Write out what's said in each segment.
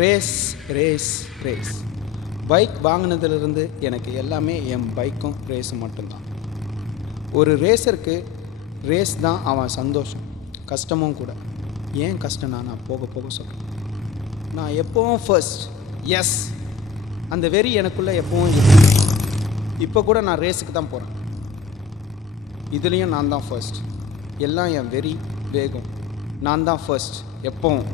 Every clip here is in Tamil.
Race race race. பைக் வாங்கினதுலேருந்து எனக்கு எல்லாமே என் பைக்கும் ரேஸும் மட்டும்தான். ஒரு ரேஸருக்கு ரேஸ் தான் அவன் சந்தோஷம், கஷ்டமும் கூட. ஏன் கஷ்டம்னா நான் போக போக சொல்கிறேன். நான் எப்போவும் ஃபர்ஸ்ட், எஸ், அந்த வெறி எனக்குள்ளே எப்பவும் இருக்கு. இப்போ கூட நான் ரேஸுக்கு தான் போகிறேன். இதுலேயும் நான் தான் ஃபர்ஸ்ட். எல்லாம் என் வெறி, வேகம். நான் தான் ஃபர்ஸ்ட் எப்பவும்.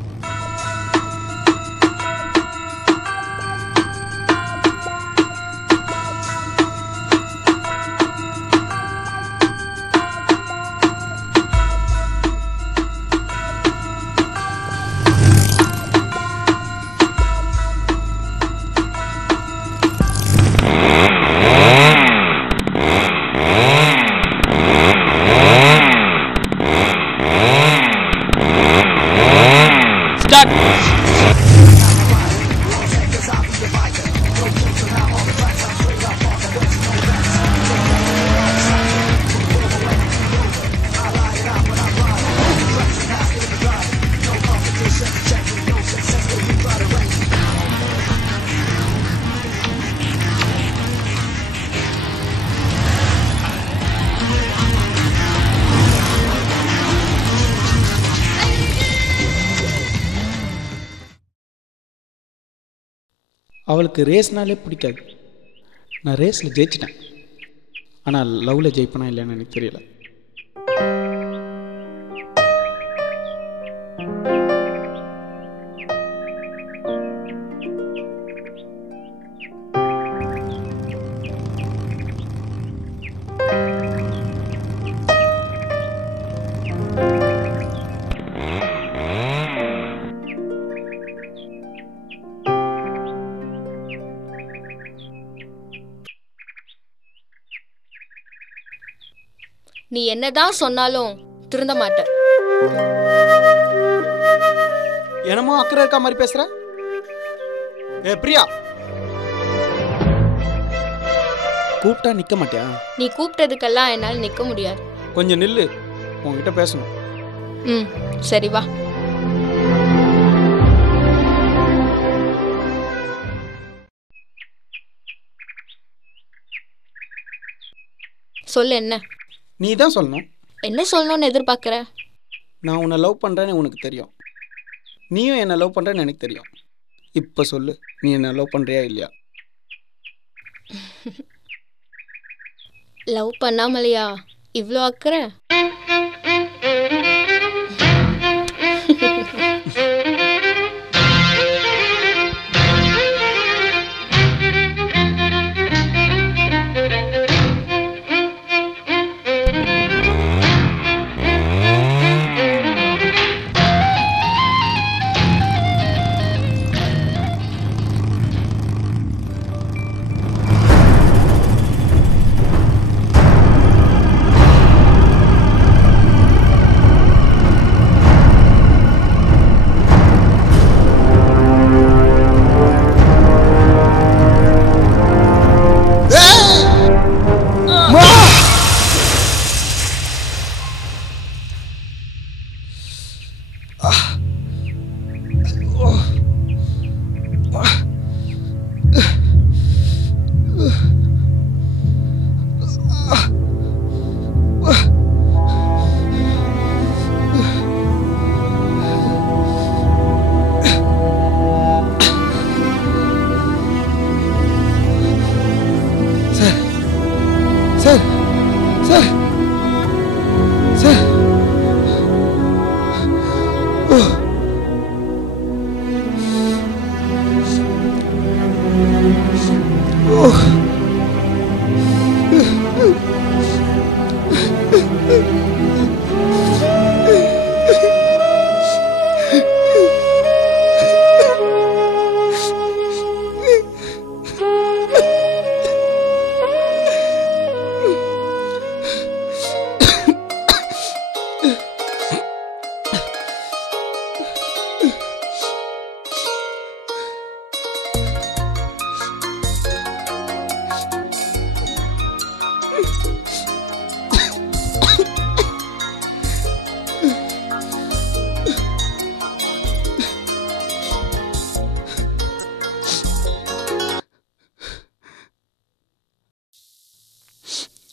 அவளுக்கு ரேஸ்னாலே பிடிக்காது. நான் ரேஸில் ஜெயிச்சிட்டேன், ஆனால் லவ்வில் ஜெயிப்பனா இல்லைன்னு எனக்கு தெரியல. நீ என்னதான் சொன்னாலும் திருந்த மாட்ட. என்னமோ அக்கறை இருக்கா மாதிரி பேசுற. ஏ பிரியா, கூப்பிட்டா நிக்க மாட்டியா? நீ கூப்பிட்டதுக்கெல்லாம் என்னால் நிக்க முடியாது. கொஞ்சம் நில்லு, உன்கிட்ட பேசணும். சரி வா. சொல்லு, என்ன? நீ தான் சொல்லணும். என்ன சொல்லணும்னு எதிர்பார்க்குற? நான் உன்னை லவ் பண்ணுறேன்னு உனக்கு தெரியும், நீயும் என்னை லவ் பண்ணுறேன்னு எனக்கு தெரியும். இப்போ சொல்லு, நீ என்னை லவ் பண்ணுறியா இல்லையா? லவ் பண்ணாமலையா இவ்வளோ அக்கறை?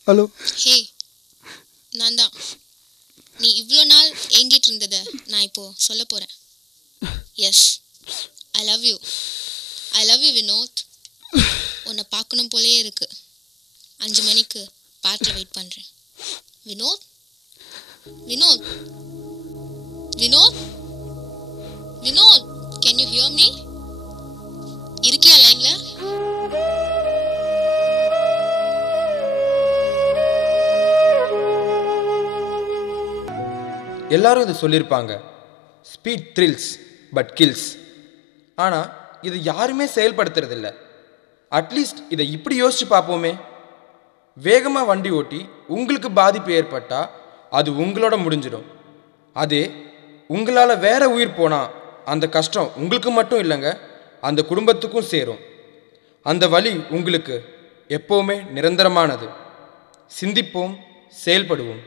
ஹலோ. ஹே, நான் தான். நீ இவ்வளோ நாள் ஏங்கிட்டு இருந்ததை நான் இப்போ சொல்ல போகிறேன். Yes, I love you. I love you Vinod. உன்னை பார்க்கணும் போலேயே இருக்கு. 5 மணிக்கு பார்க்கில் வெயிட் பண்ணுறேன். Vinod, Vinod, Vinod, Vinod, can you hear me? இருக்கியா லைன்ல? எல்லாரும் இதை சொல்லியிருப்பாங்க, ஸ்பீட் த்ரில்ஸ் பட் கில்ஸ். ஆனால் இதை யாருமே செயல்படுத்துறதில்ல. அட்லீஸ்ட் இதை இப்படி யோசிச்சு பார்ப்போமே. வேகமாக வண்டி ஓட்டி உங்களுக்கு பாதிப்பு ஏற்பட்டால் அது உங்களோட முடிஞ்சிடும். அதே உங்களால் வேற உயிர் போனால் அந்த கஷ்டம் உங்களுக்கு மட்டும் இல்லைங்க, அந்த குடும்பத்துக்கும் சேரும். அந்த வலி உங்களுக்கு எப்போவுமே நிரந்தரமானது. சிந்திப்போம், செயல்படுவோம்.